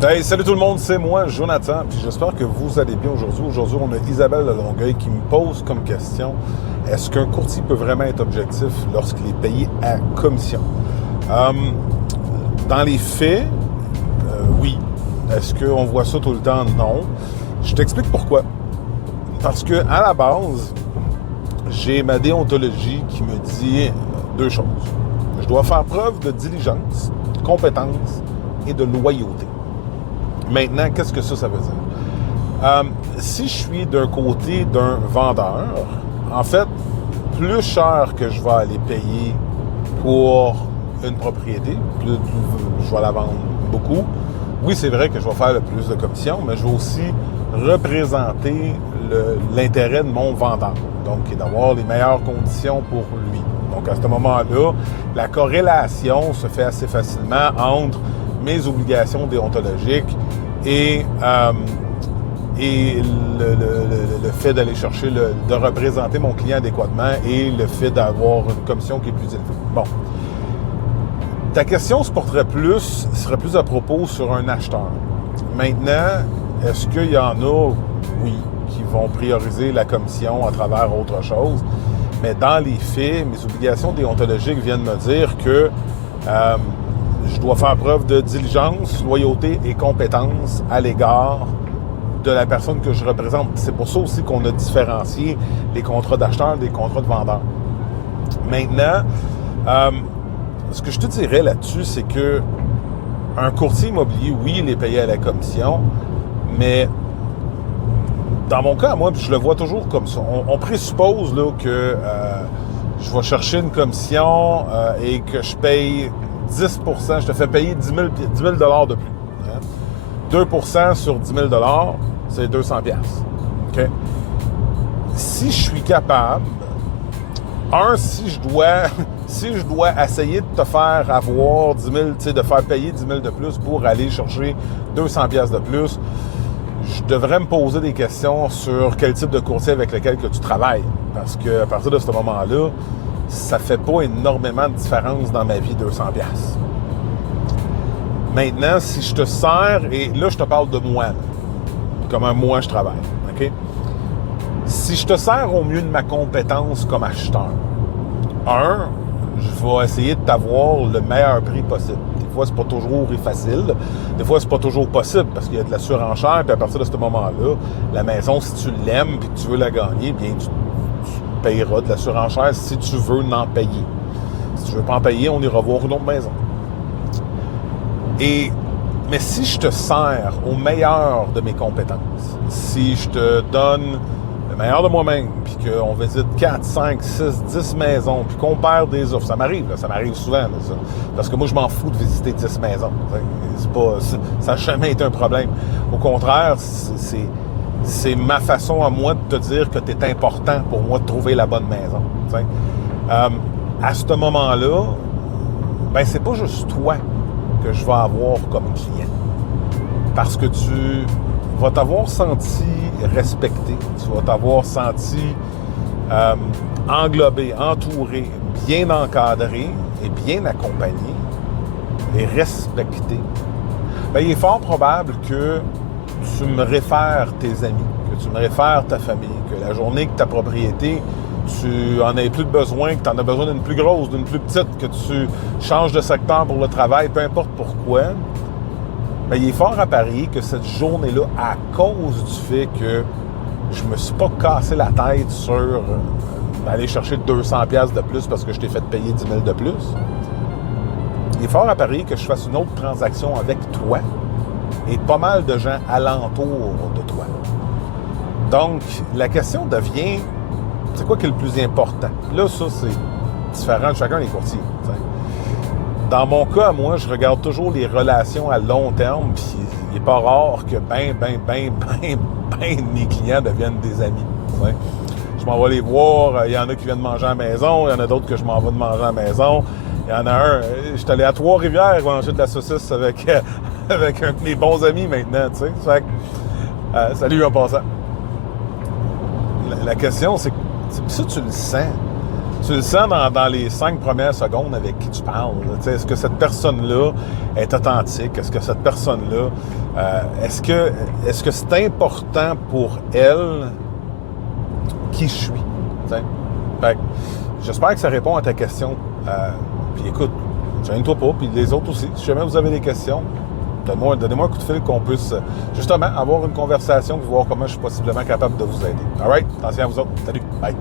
Hey, salut tout le monde, c'est moi, Jonathan, puis j'espère que vous allez bien aujourd'hui. Aujourd'hui, on a Isabelle de Longueuil qui me pose comme question, est-ce qu'un courtier peut vraiment être objectif lorsqu'il est payé à commission? Euh, dans les faits, oui. Est-ce qu'on voit ça tout le temps? Non. Je t'explique pourquoi. Parce que à la base, j'ai ma déontologie qui me dit deux choses. Je dois faire preuve de diligence, de compétence et de loyauté. Maintenant, qu'est-ce que ça veut dire? Si je suis d'un côté d'un vendeur, en fait, plus cher que je vais aller payer pour une propriété, plus je vais la vendre beaucoup. Oui, c'est vrai que je vais faire le plus de commissions, mais je vais aussi représenter l'intérêt de mon vendeur. Donc, d'avoir les meilleures conditions pour lui. Donc, à ce moment-là, la corrélation se fait assez facilement entre mes obligations déontologiques et le fait d'aller chercher, de représenter mon client adéquatement et le fait d'avoir une commission qui est plus élevée. Bon. Ta question serait plus à propos sur un acheteur. Maintenant, est-ce qu'il y en a, oui, qui vont prioriser la commission à travers autre chose? Mais dans les faits, mes obligations déontologiques viennent me dire que je dois faire preuve de diligence, loyauté et compétence à l'égard de la personne que je représente. C'est pour ça aussi qu'on a différencié les contrats d'acheteurs des contrats de vendeurs. Maintenant, ce que je te dirais là-dessus, c'est que un courtier immobilier, oui, il est payé à la commission, mais dans mon cas, moi, je le vois toujours comme ça. On présuppose là, que je vais chercher une commission et que je paye 10 je te fais payer 10 000 de plus. Hein? 2 sur 10 000 c'est 200 OK? Si je suis capable, si je dois essayer de te faire avoir 10 000, de faire payer 10 000 de plus pour aller chercher 200 de plus, je devrais me poser des questions sur quel type de courtier avec lequel que tu travailles. Parce qu'à partir de ce moment-là, ça fait pas énormément de différence dans ma vie, 200 $. Maintenant, si je te sers, et là, je te parle de moi, comment moi je travaille, OK? Si je te sers au mieux de ma compétence comme acheteur, je vais essayer de t'avoir le meilleur prix possible. Des fois, c'est pas toujours facile. Des fois, c'est pas toujours possible parce qu'il y a de la surenchère. Puis à partir de ce moment-là, la maison, si tu l'aimes et que tu veux la gagner, bien, tu payeras de la surenchère si tu veux n'en payer. Si tu veux pas en payer, on ira voir une autre maison. Mais si je te sers au meilleur de mes compétences, si je te donne le meilleur de moi-même, puis qu'on visite 4, 5, 6, 10 maisons, puis qu'on perd des offres, ça m'arrive souvent, là, ça. Parce que moi, je m'en fous de visiter 10 maisons. Ça n'a jamais été un problème. Au contraire, c'est ma façon à moi de te dire que tu es important pour moi de trouver la bonne maison. À ce moment-là, ben c'est pas juste toi que je vais avoir comme client. Parce que tu vas t'avoir senti respecté, tu vas t'avoir senti englobé, entouré, bien encadré et bien accompagné et respecté. Bien, il est fort probable que tu me réfères tes amis, que tu me réfères ta famille, que la journée que ta propriété, tu en aies plus de besoin, que tu en as besoin d'une plus grosse, d'une plus petite, que tu changes de secteur pour le travail, peu importe pourquoi, bien, il est fort à parier que cette journée-là, à cause du fait que je me suis pas cassé la tête sur aller chercher 200 $ de plus parce que je t'ai fait payer 10 000 de plus, il est fort à parier que je fasse une autre transaction avec toi et pas mal de gens alentour de toi. Donc, la question devient, c'est quoi qui est le plus important? Là, ça, c'est différent de chacun des courtiers. T'sais. Dans mon cas, moi, je regarde toujours les relations à long terme, puis il n'est pas rare que mes clients deviennent des amis. T'sais. Je m'en vais les voir, il y en a qui viennent manger à la maison, il y en a d'autres que je m'en vais de manger à la maison. Il y en a un, je suis allé à Trois-Rivières manger de la saucisse avec un de mes bons amis maintenant, tu sais. Fait que, salut en passant. La question, c'est ça, tu le sens. Tu le sens dans les 5 premières secondes avec qui tu parles. Est-ce que cette personne-là est authentique? Est-ce que cette personne-là... est-ce que c'est important pour elle qui je suis? Fait que, j'espère que ça répond à ta question. Puis écoute, gêne-toi pas, puis les autres aussi. Si jamais vous avez des questions, donnez-moi un coup de fil qu'on puisse justement avoir une conversation et voir comment je suis possiblement capable de vous aider. All right? Attention à vous autres. Salut. Bye.